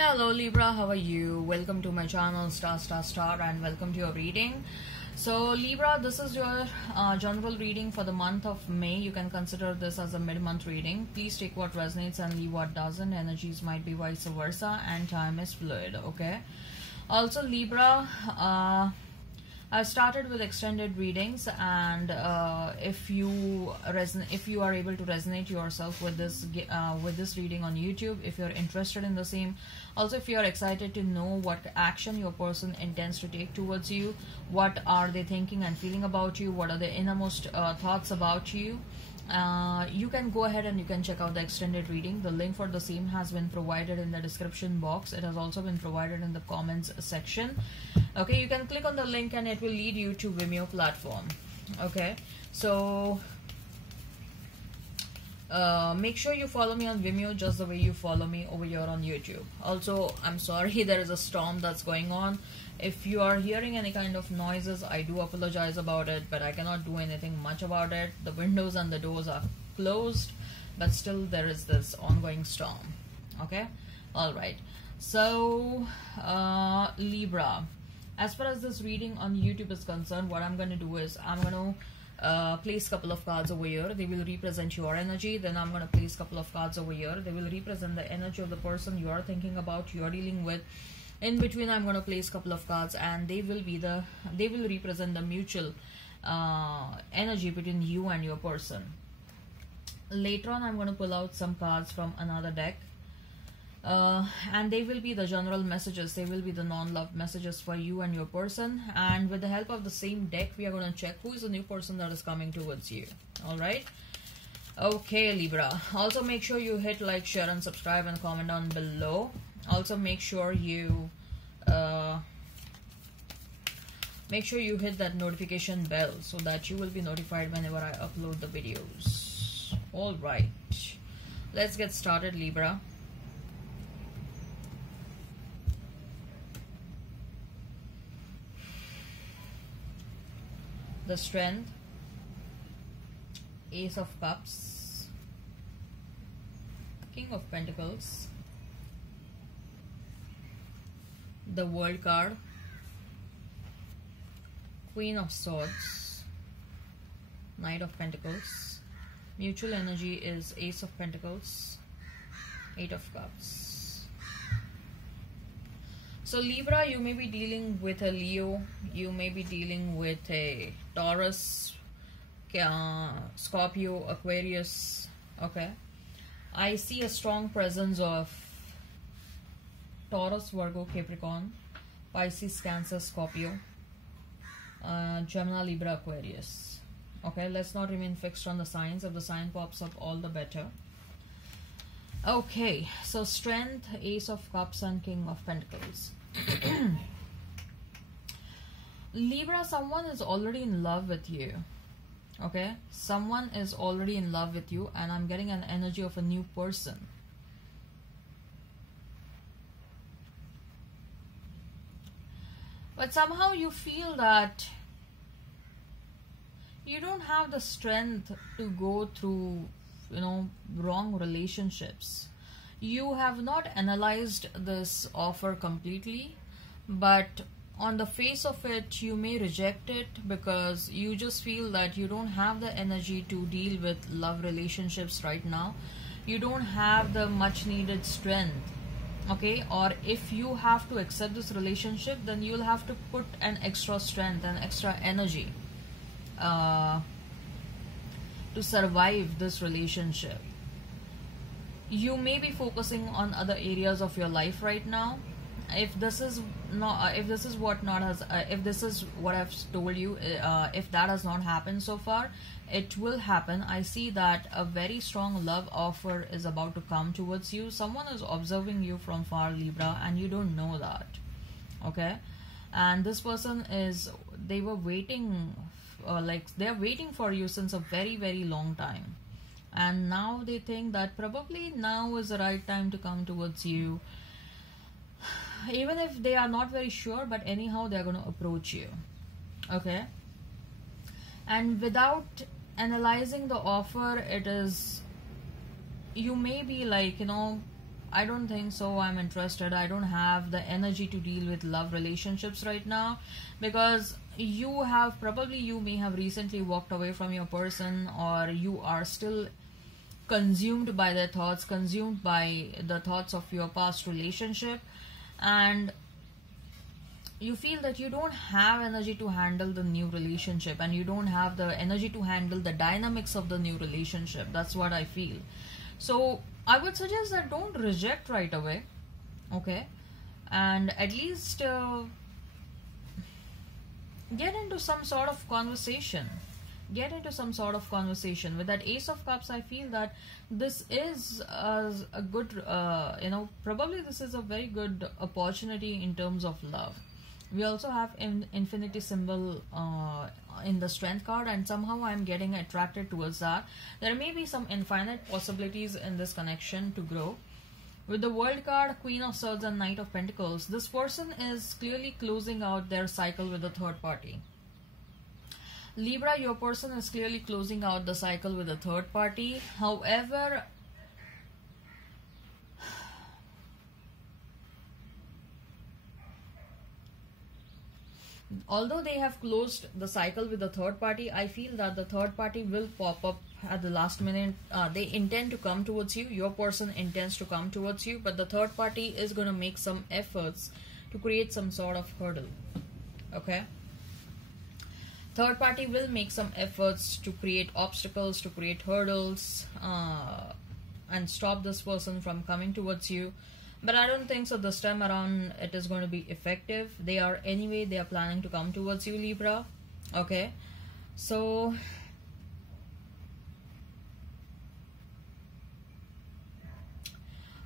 Hello Libra, how are you? Welcome to my channel Star and welcome to your reading. So Libra, this is your general reading for the month of May. You can consider this as a mid-month reading. Please take what resonates and leave what doesn't. Energies might be vice versa and time is fluid, okay? Also Libra, I started with extended readings, and if you are able to resonate yourself with this reading on YouTube, if you're interested in the same, also if you are excited to know what action your person intends to take towards you, what are they thinking and feeling about you, what are their innermost thoughts about you, you can go ahead and you can check out the extended reading. The link for the same has been provided in the description box. It has also been provided in the comments section. Okay, you can click on the link and it will lead you to Vimeo platform. Okay, so make sure you follow me on Vimeo just the way you follow me over here on YouTube. Also, I'm sorry, there is a storm that's going on. If you are hearing any kind of noises, I do apologize about it, but I cannot do anything much about it. The windows and the doors are closed, but still there is this ongoing storm. Okay, all right. So Libra, as far as this reading on YouTube is concerned, what I'm going to do is I'm going to place a couple of cards over here. They will represent your energy. Then I'm going to place a couple of cards over here. They will represent the energy of the person you are thinking about, you are dealing with. In between, I'm going to place a couple of cards, and they will represent the mutual energy between you and your person. Later on, I'm going to pull out some cards from another deck, and they will be the general messages. They will be the non-love messages for you and your person. And with the help of the same deck, we are going to check who is the new person that is coming towards you. All right. Okay, Libra. Also, make sure you hit like, share, and subscribe, and comment down below. Also, make sure you hit that notification bell so that you will be notified whenever I upload the videos. All right, let's get started, Libra. The Strength, Ace of Cups, King of Pentacles, the World card, Queen of Swords, Knight of Pentacles. Mutual energy is Ace of Pentacles, Eight of Cups. So Libra, you may be dealing with a Leo, you may be dealing with a Taurus, Scorpio, Aquarius. Okay, I see a strong presence of Taurus, Virgo, Capricorn, Pisces, Cancer, Scorpio, Gemini, Libra, Aquarius. Okay, let's not remain fixed on the signs. If the sign pops up, all the better. Okay, so Strength, Ace of Cups, and King of Pentacles. Libra, someone is already in love with you. Okay, someone is already in love with you, and I'm getting an energy of a new person. But somehow you feel that you don't have the strength to go through, wrong relationships. You have not analyzed this offer completely, but on the face of it, you may reject it because you just feel that you don't have the energy to deal with love relationships right now. You don't have the much needed strength. Okay, or if you have to accept this relationship, then you'll have to put an extra strength and extra energy to survive this relationship. You may be focusing on other areas of your life right now. If this is what I've told you, if that has not happened so far, it will happen. I see that a very strong love offer is about to come towards you. Someone is observing you from far, Libra, and you don't know that. Okay, and this person they were waiting, they're waiting for you since a very, very long time, and now they think that probably now is the right time to come towards you. Even if they are not very sure, but anyhow they're going to approach you. Okay, and without analyzing the offer, you may be like, I don't think so. I'm interested. I don't have the energy to deal with love relationships right now, because you may have recently walked away from your person, or you are still consumed by their thoughts, consumed by the thoughts of your past relationship, and you feel that you don't have energy to handle the new relationship, and you don't have the energy to handle the dynamics of the new relationship. That's what I feel. So I would suggest that don't reject right away, okay? And at least get into some sort of conversation. Get into some sort of conversation. With that Ace of Cups, I feel that this is a good, probably this is a very good opportunity in terms of love. We also have infinity symbol in the Strength card, and somehow I'm getting attracted towards that. There may be some infinite possibilities in this connection to grow. With the World card, Queen of Swords and Knight of Pentacles, this person is clearly closing out their cycle with the third party. Libra, your person is clearly closing out the cycle with a third party. However, although they have closed the cycle with the third party, I feel that the third party will pop up at the last minute. They intend to come towards you. Your person intends to come towards you, but the third party is going to make some efforts to create some sort of hurdle. Okay? Third party will make some efforts to create obstacles, to create hurdles, and stop this person from coming towards you. But I don't think so this time around it is going to be effective. They are planning to come towards you, Libra. Okay? So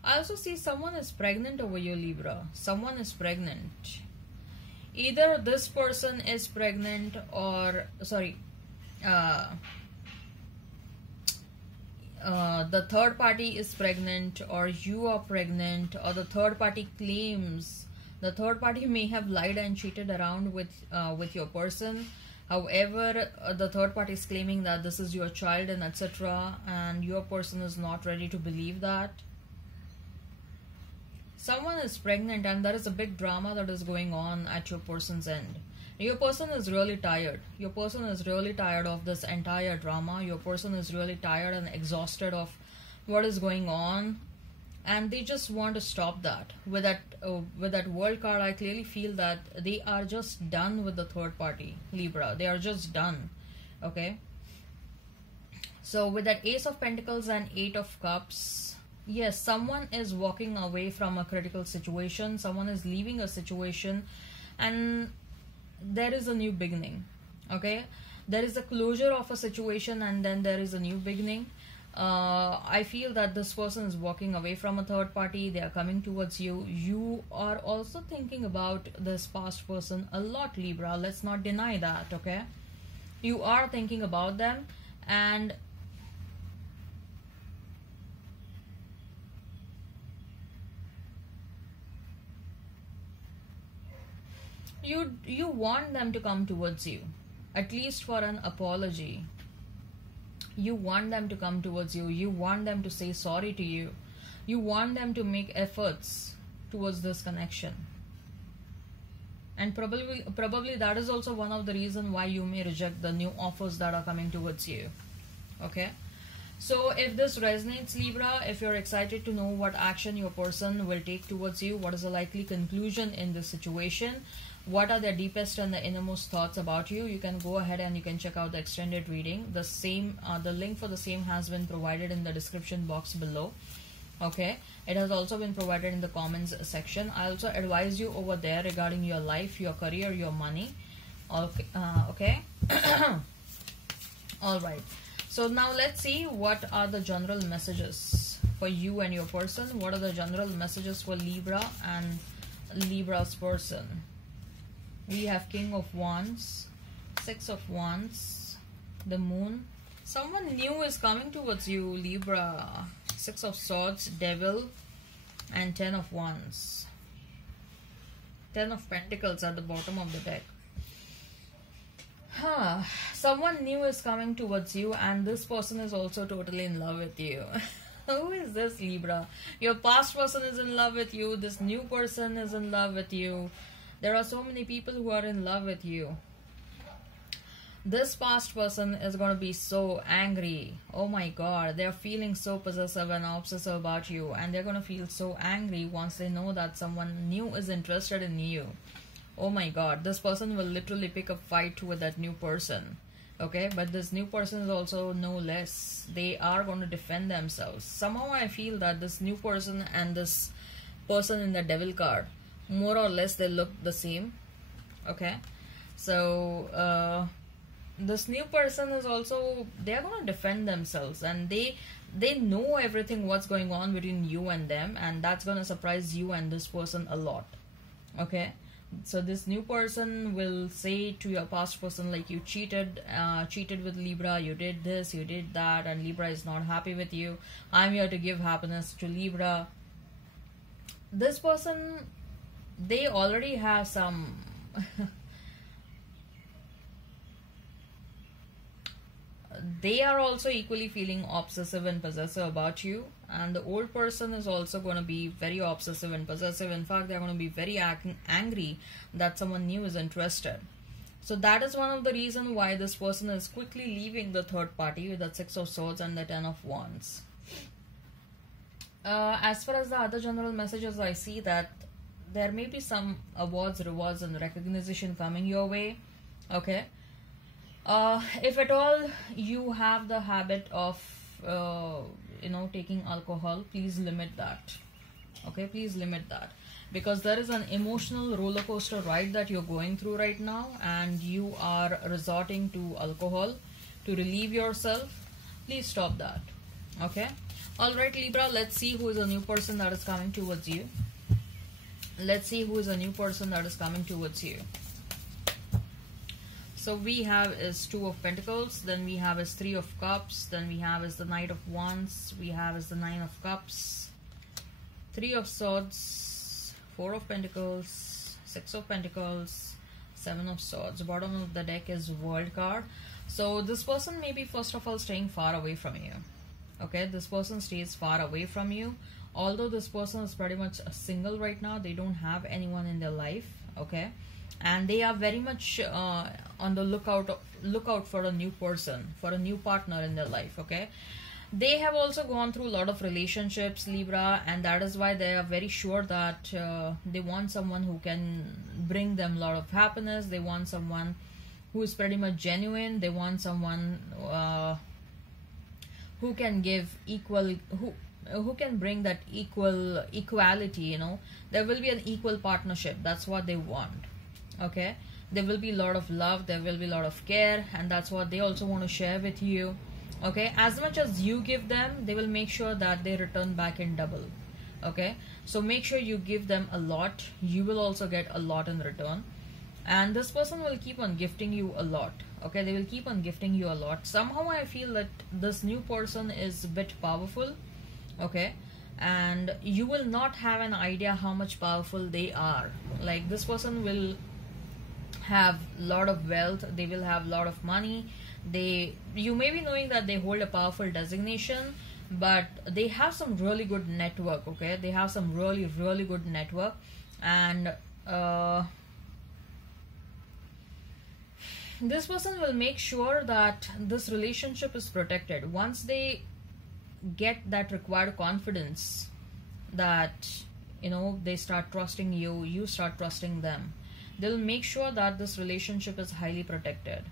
I also see someone is pregnant over you, Libra. Someone is pregnant. Either this person is pregnant, or the third party is pregnant, or you are pregnant, or the third party claims. The third party may have lied and cheated around with your person. However, the third party is claiming that this is your child and etc., and your person is not ready to believe that. Someone is pregnant, and there is a big drama that is going on at your person's end. Your person is really tired. Your person is really tired of this entire drama. Your person is really tired and exhausted of what is going on, and they just want to stop that. With that World card, I clearly feel that they are just done with the third party, Libra. They are just done. Okay? So with that Ace of Pentacles and Eight of Cups, yes, someone is walking away from a critical situation. Someone is leaving a situation, and there is a new beginning. Okay, there is a closure of a situation, and then there is a new beginning. I feel that this person is walking away from a third party. They are coming towards you. You are also thinking about this past person a lot, Libra. Let's not deny that. Okay, you are thinking about them, and you want them to come towards you, at least for an apology. You want them to come towards you. You want them to say sorry to you. You want them to make efforts towards this connection. And probably that is also one of the reasons why you may reject the new offers that are coming towards you. Okay? So if this resonates, Libra, if you're excited to know what action your person will take towards you, what is the likely conclusion in this situation, what are their deepest and the innermost thoughts about you, you can go ahead and you can check out the extended reading. The link for the same has been provided in the description box below. Okay, it has also been provided in the comments section. I also advise you over there regarding your life, your career, your money. Okay. All right. So now let's see what are the general messages for you and your person. What are the general messages for Libra and Libra's person? We have King of Wands, Six of Wands, the Moon. Someone new is coming towards you, Libra. Six of Swords, Devil, and Ten of Wands. Ten of Pentacles at the bottom of the deck. Someone new is coming towards you, and this person is also totally in love with you. Who is this, Libra? Your past person is in love with you. This new person is in love with you. There are so many people who are in love with you. This past person is going to be so angry. Oh my god, they're feeling so possessive and obsessive about you, and they're going to feel so angry once they know that someone new is interested in you. Oh my god, this person will literally pick a fight with that new person. Okay, but this new person is also no less. They are going to defend themselves. Somehow I feel that this new person and this person in the devil card, more or less they look the same. Okay, so this new person is also, they're going to defend themselves, and they know everything what's going on between you and them, and that's going to surprise you and this person a lot. Okay, so this new person will say to your past person like, you cheated with Libra, you did this, you did that, and Libra is not happy with you. I'm here to give happiness to Libra. This person, they already have some they are also equally feeling obsessive and possessive about you, and the old person is also going to be very obsessive and possessive. In fact, they're going to be very angry that someone new is interested. So that is one of the reasons why this person is quickly leaving the third party with the Six of Swords and the Ten of Wands. As far as the other general messages, I see that there may be some awards, rewards, and recognition coming your way. Okay. If at all you have the habit of taking alcohol, please limit that. Okay, please limit that, because there is an emotional roller coaster ride that you're going through right now, and you are resorting to alcohol to relieve yourself. Please stop that. Okay, all right, Libra, let's see who is a new person that is coming towards you. Let's see who is a new person that is coming towards you. So we have is Two of Pentacles, then we have is Three of Cups, then we have is the Knight of Wands, we have is the Nine of Cups, Three of Swords, Four of Pentacles, Six of Pentacles, Seven of Swords. Bottom of the deck is World card. So this person may be first of all staying far away from you. Okay, this person stays far away from you. Although this person is pretty much single right now, they don't have anyone in their life. Okay, and they are very much on the lookout for a new person, for a new partner in their life. Okay, they have also gone through a lot of relationships, Libra, and that is why they are very sure that they want someone who can bring them a lot of happiness. They want someone who is pretty much genuine. They want someone who can give equal, who can bring that equality. There will be an equal partnership. That's what they want. Okay, there will be a lot of love, there will be a lot of care, and that's what they also want to share with you. Okay, as much as you give them, they will make sure that they return back in double. Okay, so make sure you give them a lot, you will also get a lot in return, and this person will keep on gifting you a lot. Okay, they will keep on gifting you a lot. Somehow I feel that this new person is a bit powerful. Okay, and you will not have an idea how much powerful they are. Like, this person will have a lot of wealth, they will have a lot of money, you may be knowing that they hold a powerful designation, but they have some really good network. Okay, they have some really good network, and this person will make sure that this relationship is protected. Once they get that required confidence, that they start trusting you, you start trusting them, they'll make sure that this relationship is highly protected,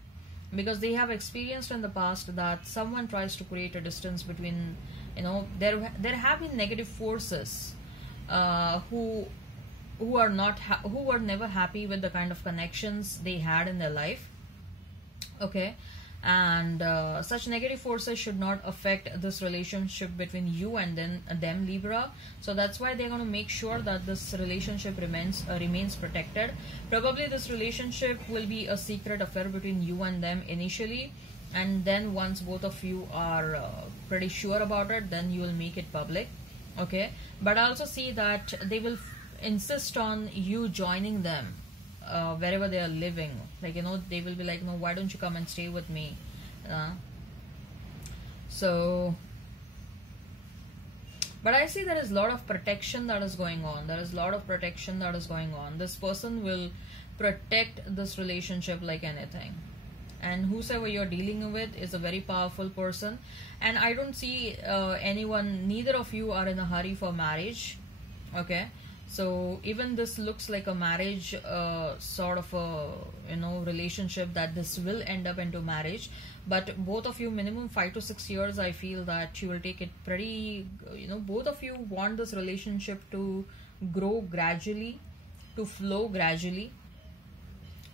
because they have experienced in the past that someone tries to create a distance between, there have been negative forces who were never happy with the kind of connections they had in their life. Okay, and such negative forces should not affect this relationship between you and them, Libra. So that's why they're going to make sure that this relationship remains protected. Probably this relationship will be a secret affair between you and them initially, and then once both of you are pretty sure about it, then you will make it public. Okay, but I also see that they will insist on you joining them wherever they are living. Like, they will be like, no, why don't you come and stay with me? So But I see there is a lot of protection that is going on. There is a lot of protection that is going on. This person will protect this relationship like anything. And whosoever you're dealing with is a very powerful person. And I don't see anyone, neither of you are in a hurry for marriage. Okay. So even this looks like a marriage sort of a relationship, that this will end up into marriage. But both of you, minimum 5 to 6 years, I feel that you will take it pretty, both of you want this relationship to grow gradually, to flow gradually.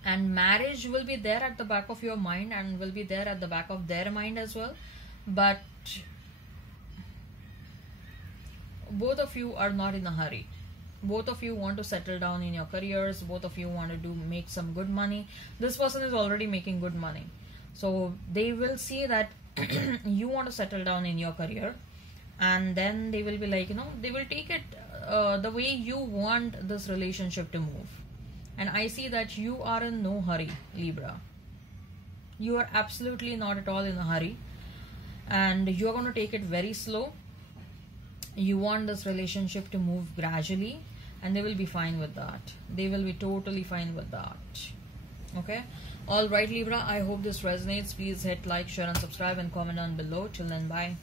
And marriage will be there at the back of your mind and will be there at the back of their mind as well. But both of you are not in a hurry. Both of you want to settle down in your careers. Both of you want to make some good money. This person is already making good money. So they will see that you want to settle down in your career. And then they will be like, they will take it the way you want this relationship to move. And I see that you are in no hurry, Libra. You are absolutely not at all in a hurry. And you are going to take it very slow. You want this relationship to move gradually. And they will be fine with that. They will be totally fine with that. Okay. Alright, Libra. I hope this resonates. Please hit like, share and subscribe and comment down below. Till then, bye.